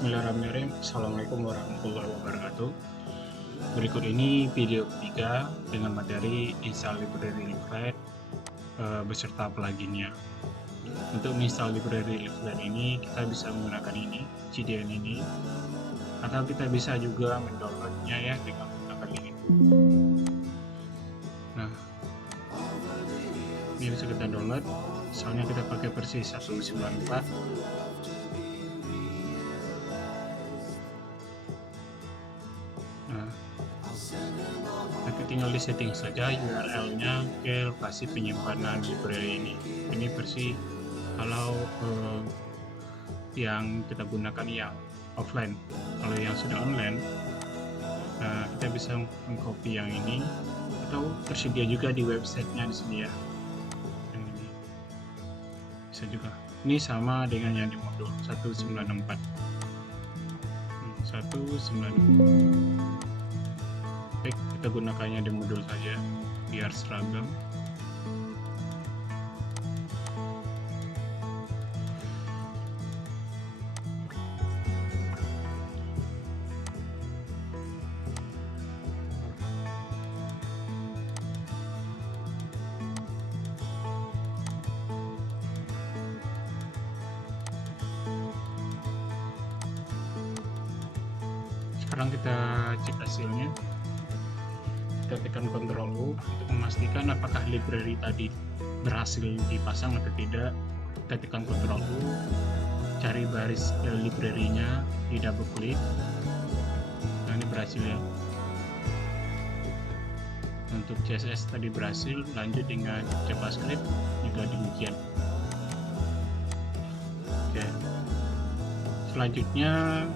Bismillahirrahmanirrahim. Assalamualaikum warahmatullahi wabarakatuh. Berikut ini video ketiga dengan materi install library leaflet beserta pluginnya. Untuk install library leaflet ini kita bisa menggunakan ini, CDN ini, atau kita bisa juga mendownloadnya ya dengan menggunakan ini. Nah, ini bisa kita download. Misalnya kita pakai versi 194. Nanti tinggal di setting saja URL-nya ke lokasi penyimpanan library ini. Ini versi kalau yang kita gunakan yang offline. Kalau yang sudah online, kita bisa mengcopy yang ini atau tersedia juga di websitenya di sini ya. Yang ini bisa juga. Ini sama dengan yang di modul 194. 194. Baik, kita gunakannya di modul saja biar seragam. Sekarang kita cek hasilnya. Kita tekan Ctrl U untuk memastikan apakah library tadi berhasil dipasang atau tidak. Kita tekan Ctrl U, cari baris library-nya, di double klik. Nah, ini berhasil ya. Untuk CSS tadi berhasil, lanjut dengan JavaScript juga demikian. Oke. Selanjutnya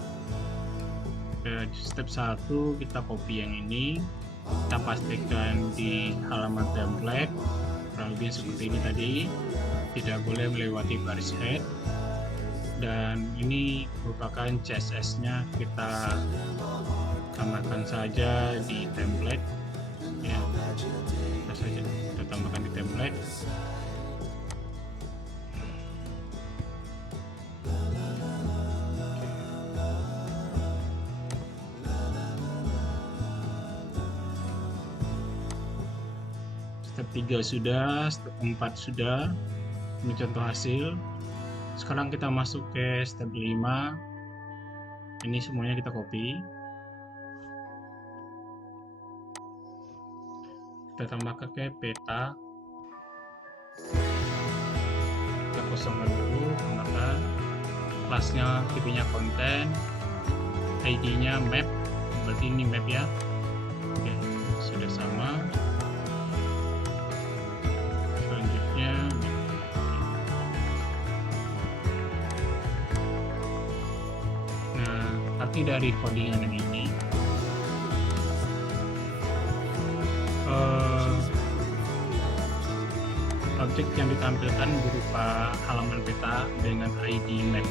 step 1 kita copy yang ini, kita pastikan di halaman template kurang lebih seperti ini tadi, tidak boleh melewati baris head, dan ini merupakan CSS nya kita tambahkan saja di template ya, kita tambahkan di template. Step 3 sudah, step 4 sudah. Ini contoh hasil. Sekarang kita masuk ke step 5. Ini semuanya kita copy. Kita tambahkan ke peta. Kita kosongkan dulu, tambahkan. Kelasnya, tipenya konten, ID-nya map. Berarti ini map ya. Oke, sudah sama. Arti dari codingan ini, objek yang ditampilkan berupa halaman peta dengan ID map.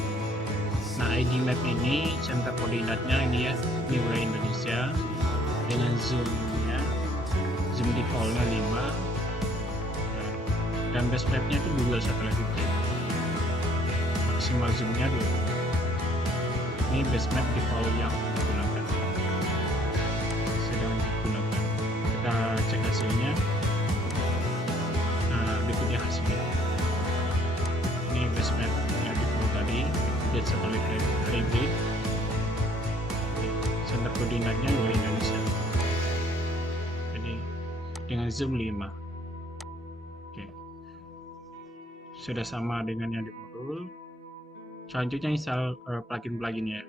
Nah, ID map ini center koordinatnya ini ya, ini wilayah Indonesia dengan zoomnya, zoom defaultnya 5, dan base mapnya itu Google Satellite Picture, maksimal zoomnya 2. Ini base map default yang digunakan, sedang digunakan. Kita cek hasilnya. Nah, berikutnya hasilnya. Ini base map yang default tadi, Google Satellite Hybrid. Center koordinatnya wilayah Indonesia. Jadi dengan zoom 5. Oke. Sudah sama dengan yang di modul. Selanjutnya install plugin-pluginnya.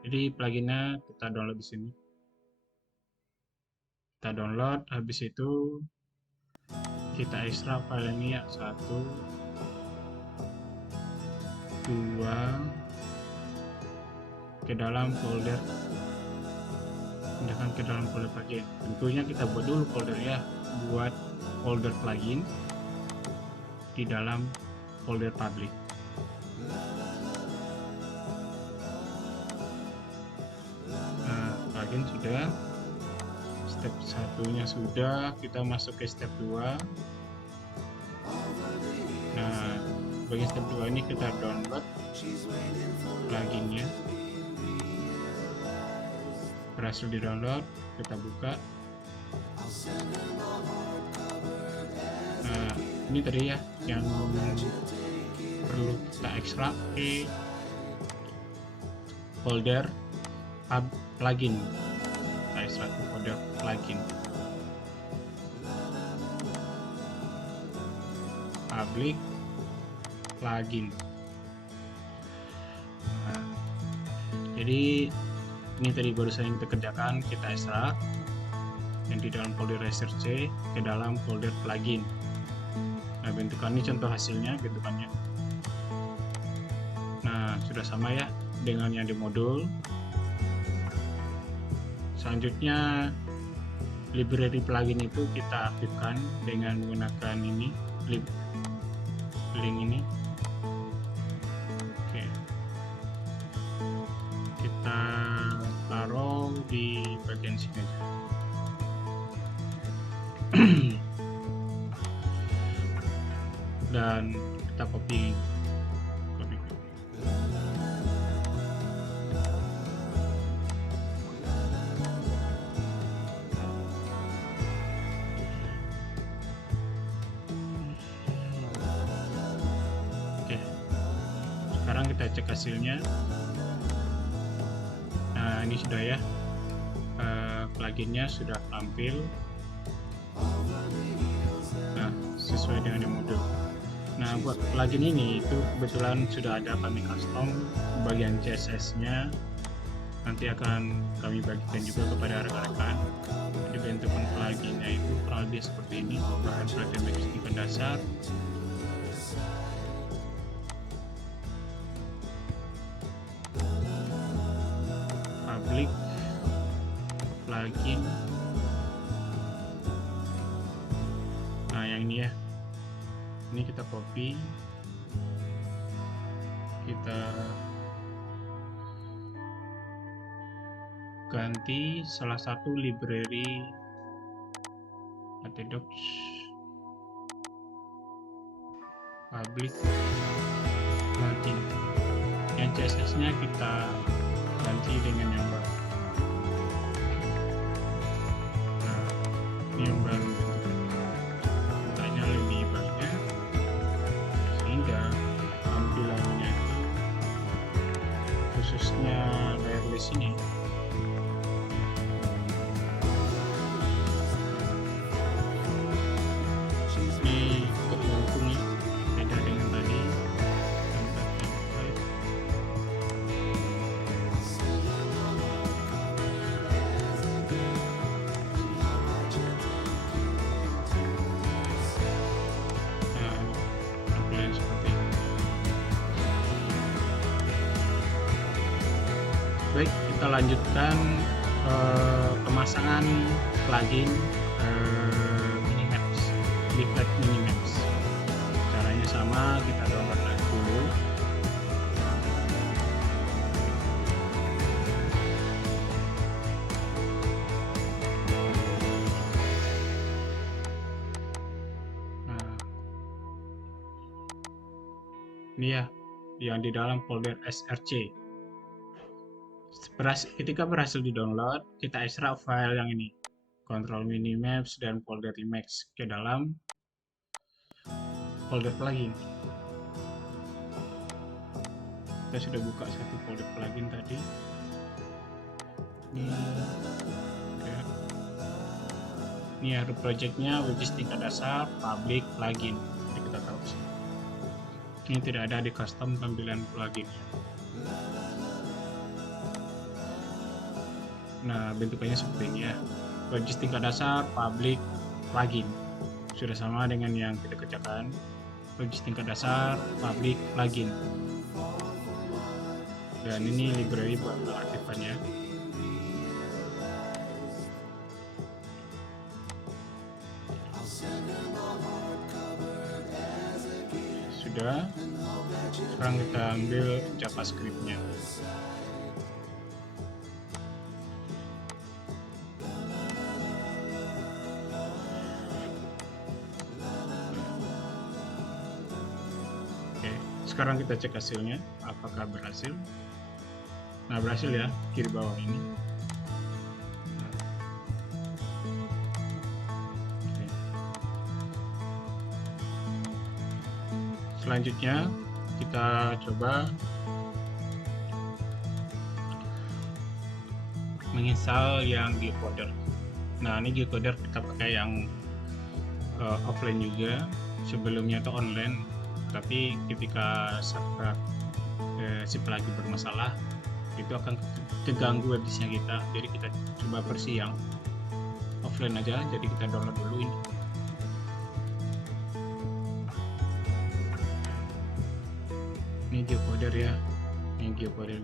Jadi pluginnya kita download di sini. Kita download, habis itu kita ekstrak file ini ya, 1, 2 ke dalam folder. Pindahkan ke dalam folder plugin. Tentunya kita buat dulu folder ya, buat folder plugin di dalam folder public. Plugin sudah, step 1-nya sudah, kita masuk ke step 2. Nah, bagi step 2 ini kita download pluginnya. berhasil di download, kita buka. Nah, ini tadi ya yang perlu kita ekstrak ke folder plugin. Kita ekstrak ke folder plugin, public plugin. Nah, jadi ini tadi barusan kita kerjakan, kita ekstrak yang di dalam folder research ke dalam folder plugin. Nah, bentukannya contoh hasilnya bentukannya. Nah, sudah sama ya dengan yang di modul. Selanjutnya library plugin itu kita aktifkan dengan menggunakan ini link ini. Oke, kita taruh di bagian sini aja. Dan kita copy. Oke, sekarang kita cek hasilnya. Nah, ini sudah ya, pluginnya sudah tampil. Nah, sesuai dengan yang modul. Nah, buat plugin ini itu kebetulan sudah ada kami custom bagian CSS-nya. Nanti akan kami bagikan juga kepada rekan-rekan. Jadi bentukan pluginnya itu kurang lebih seperti ini. Bahan plugin tingkat dasar. Public plugin. Nah, yang ini ya. Ini kita copy, kita ganti salah satu library docs public plugin. Yang CSS-nya kita ganti dengan yang baru. Nah, ini yang baru. Tampilannya khususnya wireless ini kemudian beda dengan tadi. Tampilan seperti ini. Baik, kita lanjutkan pemasangan plugin Minimaps, Leaflet Minimaps. Caranya sama, kita download dulu. Nah, ini ya, yang di dalam folder src. Ketika berhasil di-download, kita ekstrak file yang ini, Control Minimaps dan folder Emacs ke dalam folder plugin. Kita sudah buka satu folder plugin tadi. Ini ada projectnya, which is tingkat dasar public plugin. Jadi kita taruh sini. Ini tidak ada di custom tampilan pluginnya. Nah, bentukannya seperti ini ya. Project tingkat dasar public plugin. Sudah sama dengan yang kita kerjakan. Project tingkat dasar public plugin. Dan ini library buat mengaktifkannya. Sudah. Sekarang kita ambil JavaScript-nya. Sekarang kita cek hasilnya, apakah berhasil. Nah, berhasil ya, kiri bawah ini. Selanjutnya kita coba menginstal yang G-Coder. Nah, ini G-Coder kita pakai yang offline juga, sebelumnya itu online, tapi ketika server si plugin bermasalah itu akan terganggu disknya kita. Jadi kita coba versi yang offline aja, jadi kita download dulu ini. Ini G-Coder ya, ini G-Coder.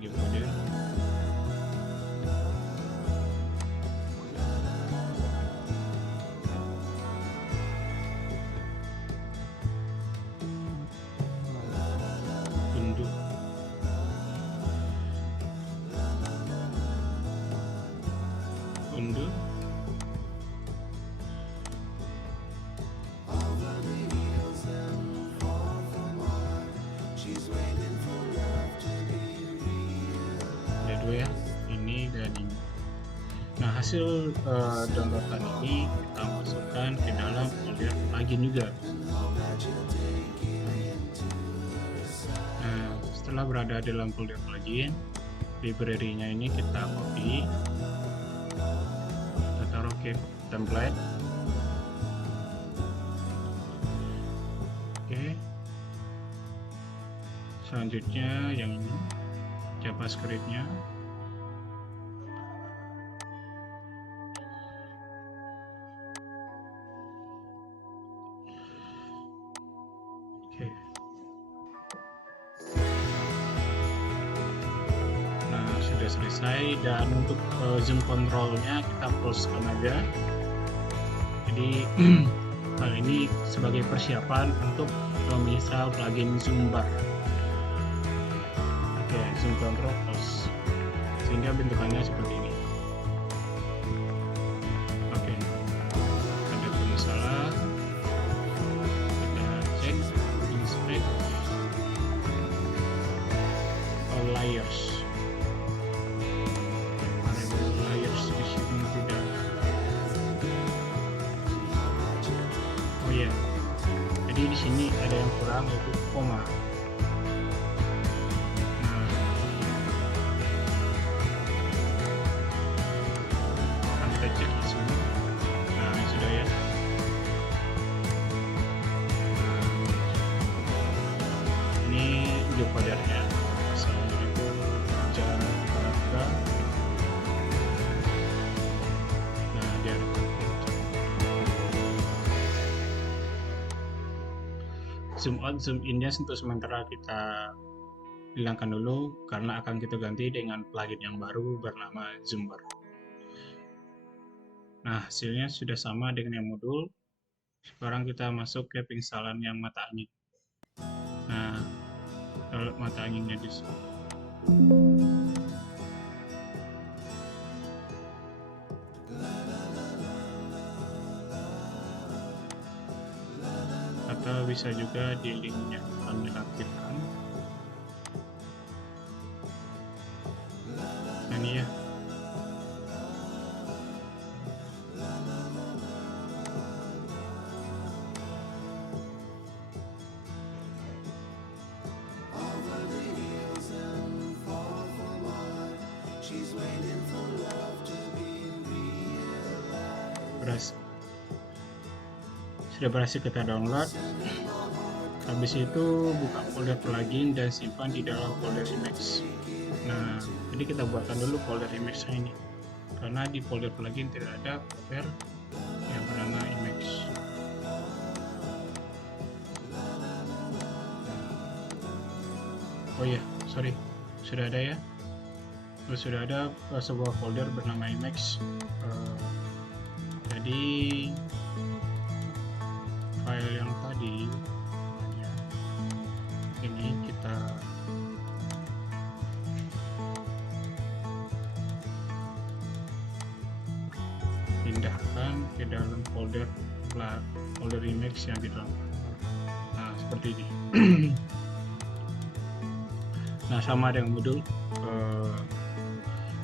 Unduh. Ada dua ya, ini dan ini. Nah, hasil downloadan ini kita masukkan ke dalam folder plugin juga. Nah, setelah berada dalam folder plugin, library-nya ini kita copy, kita taruh ke template. Oke. Selanjutnya yang ini JavaScript-nya. Oke. Nah, sudah selesai, dan untuk zoom control-nya kita close-kan aja. Jadi hal ini sebagai persiapan untuk menginstal plugin Zoom Bar. Oke, zoom control close, sehingga bentukannya seperti ini. Oke, ada masalah, kita cek inspect all layers. Layers di sini tidak. Oh iya, jadi di sini ada yang kurang, yaitu koma. Cek di sini. Nah, ini sudah ya. Ini G-Codernya, asalnya itu Jakarta. Nah, dia zoom out, zoom in-nya untuk sementara kita hilangkan dulu, karena akan kita ganti dengan plugin yang baru bernama Zoom Bar. Nah, hasilnya sudah sama dengan yang modul. Sekarang kita masuk ke penginstalan yang mata angin. Nah, kalau mata anginnya di sini. Atau bisa juga di linknya kami lampirkan. Nah, ini ya. Sudah berhasil kita download. Habis itu buka folder plugin dan simpan di dalam folder image. Nah, jadi kita buatkan dulu folder image ini, karena di folder plugin tidak ada folder yang bernama image. Oh iya, sorry, sudah ada ya. Sudah ada sebuah folder bernama image. Jadi file yang tadi ya, ini kita pindahkan ke dalam folder image yang di dalam. Nah, seperti ini. Nah, sama dengan modul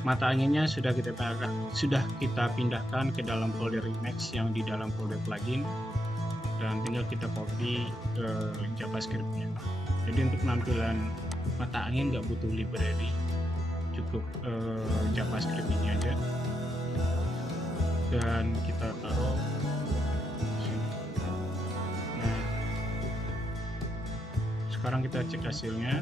mata anginnya sudah kita pindahkan ke dalam folder image yang di dalam folder plugin. dan tinggal kita copy ke JavaScript-nya. Jadi untuk penampilan mata angin nggak butuh library, cukup JavaScript ini aja, dan kita taruh sini. Nah, sekarang kita cek hasilnya.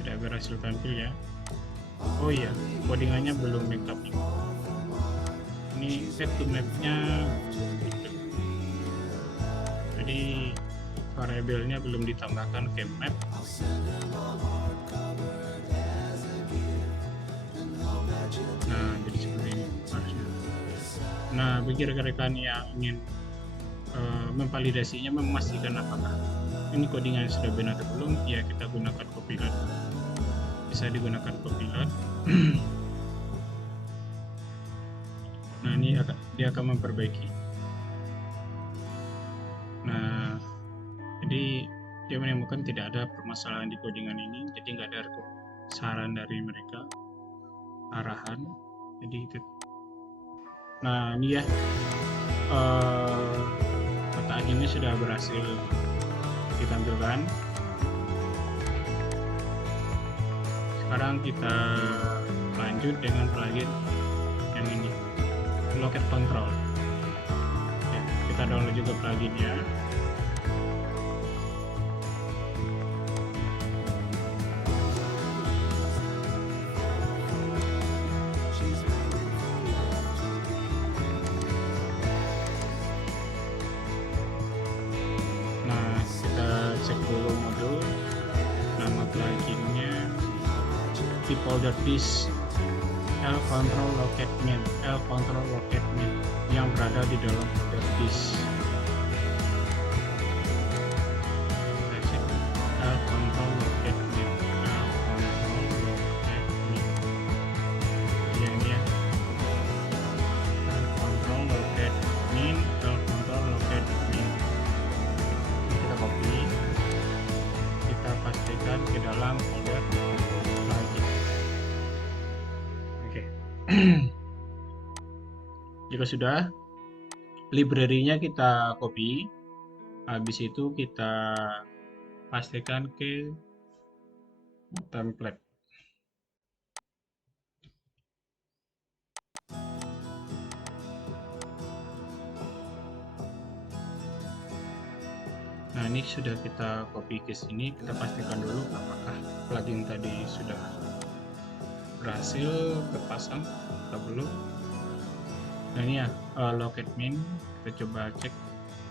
Tidak berhasil tampil ya. Oh iya, codingannya belum lengkap. Ini set to map-nya, jadi variabelnya belum ditambahkan ke map. Nah, jadi seperti ini harusnya. Nah, bagi rekan-rekan yang ingin memvalidasinya, memastikan apakah ini codingan sudah benar atau belum, ya kita gunakan Copilot. Bisa digunakan Copilot. Nah, ini dia akan memperbaiki. Nah, jadi dia menemukan tidak ada permasalahan di codingan ini, jadi nggak ada saran dari mereka, arahan. Jadi itu. Nah, ini ya mata anginnya sudah berhasil ditampilkan. Sekarang kita lanjut dengan plugin yang ini, Locket Control. Oke, kita download juga pluginnya. Nah, kita cek dulu modul, nama pluginnya di folder disk L-Control Locket Min, L-Control Locket Min yang berada di dalam folder disk. L-Control Locket Min, L-Control Locket Min. Yang ini ya. L-Control Locket Min, L-Control Locket Min. Kita copy, kita pastikan ke dalam folder plugin. Oke. Jika sudah, library-nya kita copy, habis itu kita pastikan ke template. Nah, ini sudah kita copy ke sini, kita pastikan dulu apakah plugin tadi sudah berhasil terpasang atau belum. Nah, ini ya Locket Min, kita coba cek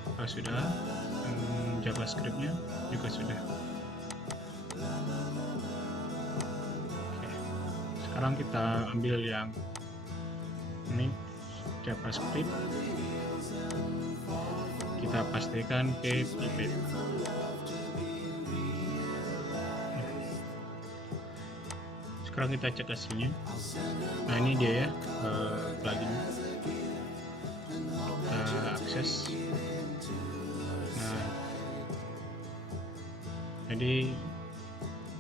apakah sudah. JavaScript-nya juga sudah. Oke. Sekarang kita ambil yang ini JavaScript, kita pastikan ke pipet. Sekarang kita cek hasilnya. Nah, ini dia ya plugin. Kita akses. Nah, jadi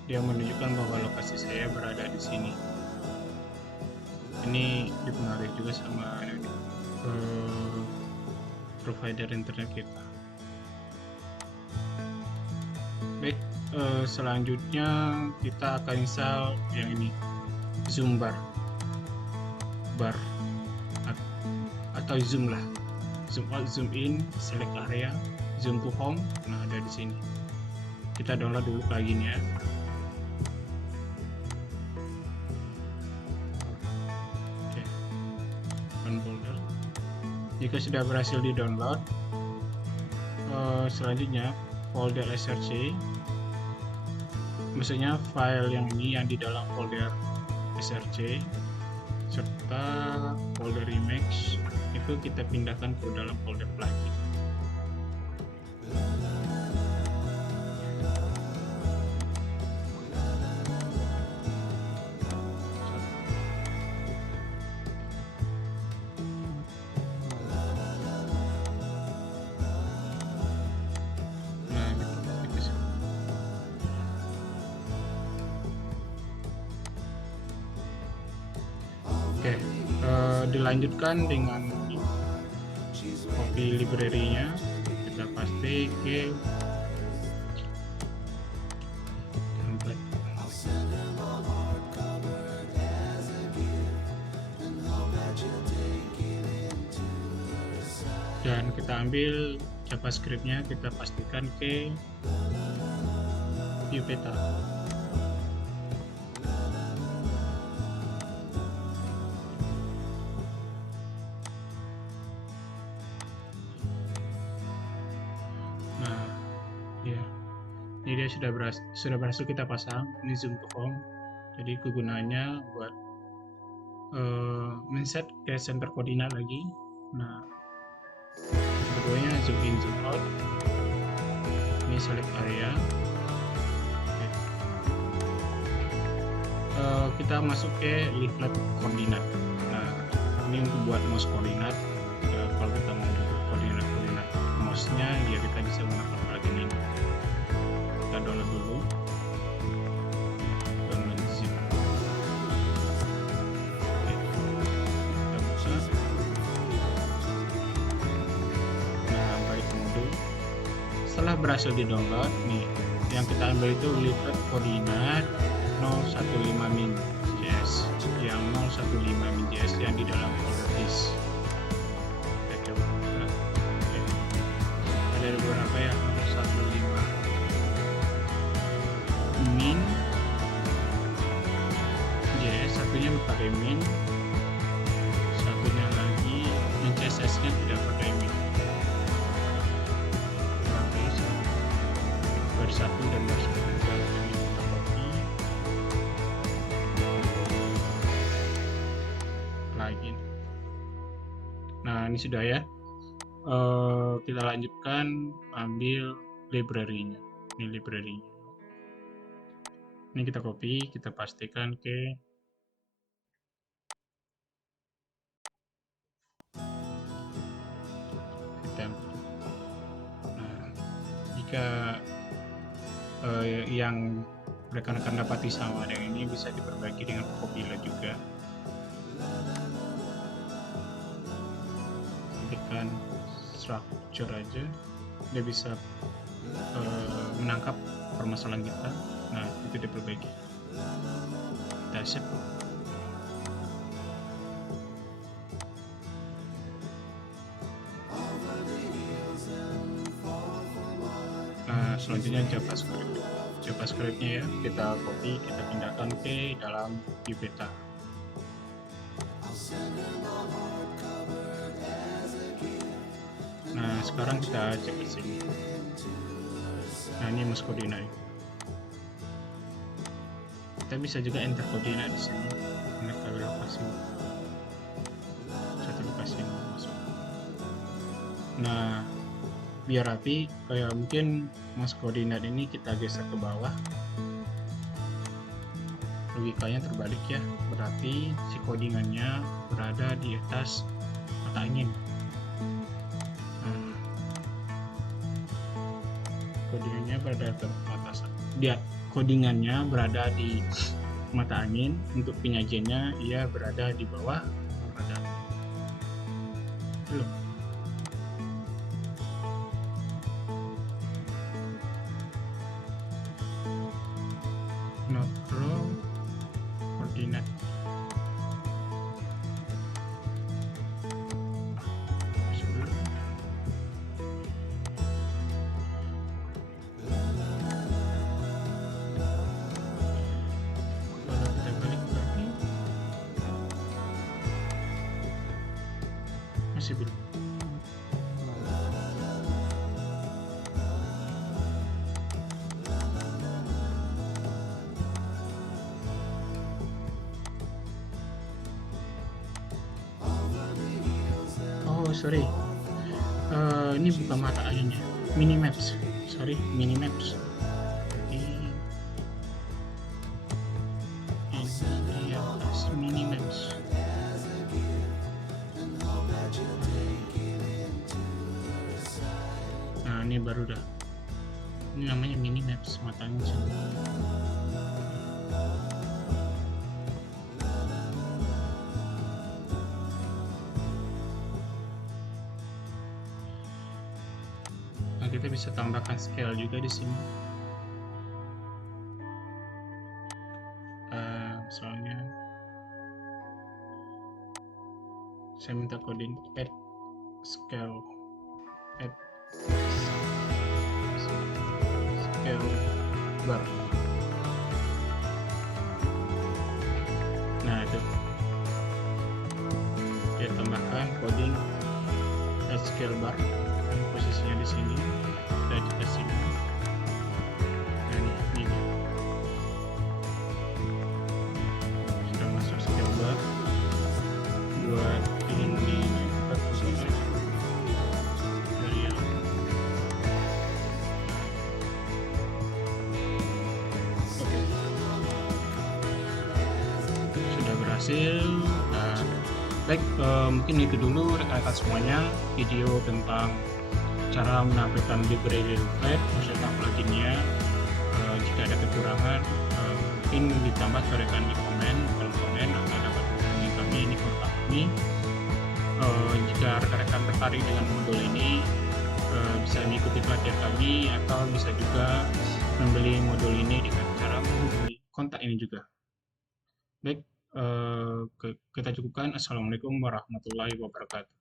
dia menunjukkan bahwa lokasi saya berada di sini. Ini dipengaruhi juga sama provider internet kita. Baik, selanjutnya kita akan install yang ini, Zoom bar atau Zoom lah, zoom out, zoom in, select area, zoom to home. Nah, ada di sini. Kita download dulu pluginnya. Oke, open folder. Jika sudah berhasil di download, selanjutnya folder src, maksudnya file yang ini yang di dalam folder src serta folder image itu kita pindahkan ke dalam folder plugin. dilanjutkan dengan copy library-nya, kita paste ke template. Dan kita ambil JavaScript-nya, kita pastikan ke view peta. Nah, ya, ini dia sudah berhasil kita pasang. Ini zoom to home. Jadi kegunaannya buat men-set ke center koordinat lagi. Nah, keduanya zoom in, zoom out. Ini select area. Kita masuk ke leaflet koordinat. Nah, ini untuk buat mouse koordinat. Kalau kita mau koordinat mouse-nya, ya kita bisa menggunakan plugin ini. Kita download dulu. Download zip. Kita buka. Nah, baik mode. Setelah berhasil di-download, nih yang kita ambil itu leaflet koordinat 015 min.js, yang 015 min.js yang di dalam folder disk. Kita coba. Oke. Ada beberapa ya, 015 min.js, satunya pakai min, satunya lagi min CSS-nya tidak pakai min. Oke, bersatu dan bersatu. Nah, ini sudah ya. Kita lanjutkan ambil library-nya. Ini library-nya. Ini kita copy, kita pastikan ke template. Nah, jika yang rekan-rekan dapati sama dengan ini bisa diperbaiki dengan copilot juga. Tekan structure aja, dia bisa menangkap permasalahan kita. Nah, itu diperbaiki. Kita save. Nah, selanjutnya JavaScript-nya ya, kita copy, kita pindahkan ke dalam view peta. Nah, sekarang kita cek di sini. Nah, ini mouse koordinat. Kita bisa juga enter koordinat di sini. Enter lokasi. Satu lokasi yang masuk. Nah, biar rapi, kayak mungkin mouse koordinat ini kita geser ke bawah. Logikanya terbalik ya. Berarti si codingannya berada di atas mata angin. Codingannya berada berada di mata angin. Untuk penyajiannya ia berada di bawah mata angin. Belum. Not row koordinat. Masih belum. Oh sorry, ini bukan mata airnya, Minimaps. Sorry, Minimaps. Ini di atas Minimaps. Nah, ini baru dah. Ini namanya Minimaps, matanya sini. kita bisa tambahkan scale juga di sini. Misalnya saya minta coding add scale bar. Nah, itu kita tambahkan coding add scale bar, dan posisinya di sini dan dikasih ini sudah masuk scale bar. Buat ini posisi dari yang oke, sudah berhasil. Baik, mungkin itu dulu rekan-rekan semuanya video tentang cara menampilkan library Flat beserta pluginnya. Jika ada kekurangan mungkin ditambah silahkan di kolom komen atau dapat hubungi kami di kontak kami. Jika rekan-rekan tertarik dengan modul ini bisa mengikuti pelatihan kami atau bisa juga membeli modul ini dengan cara menghubungi kontak ini juga. Baik, kita cukupkan. Assalamualaikum warahmatullahi wabarakatuh.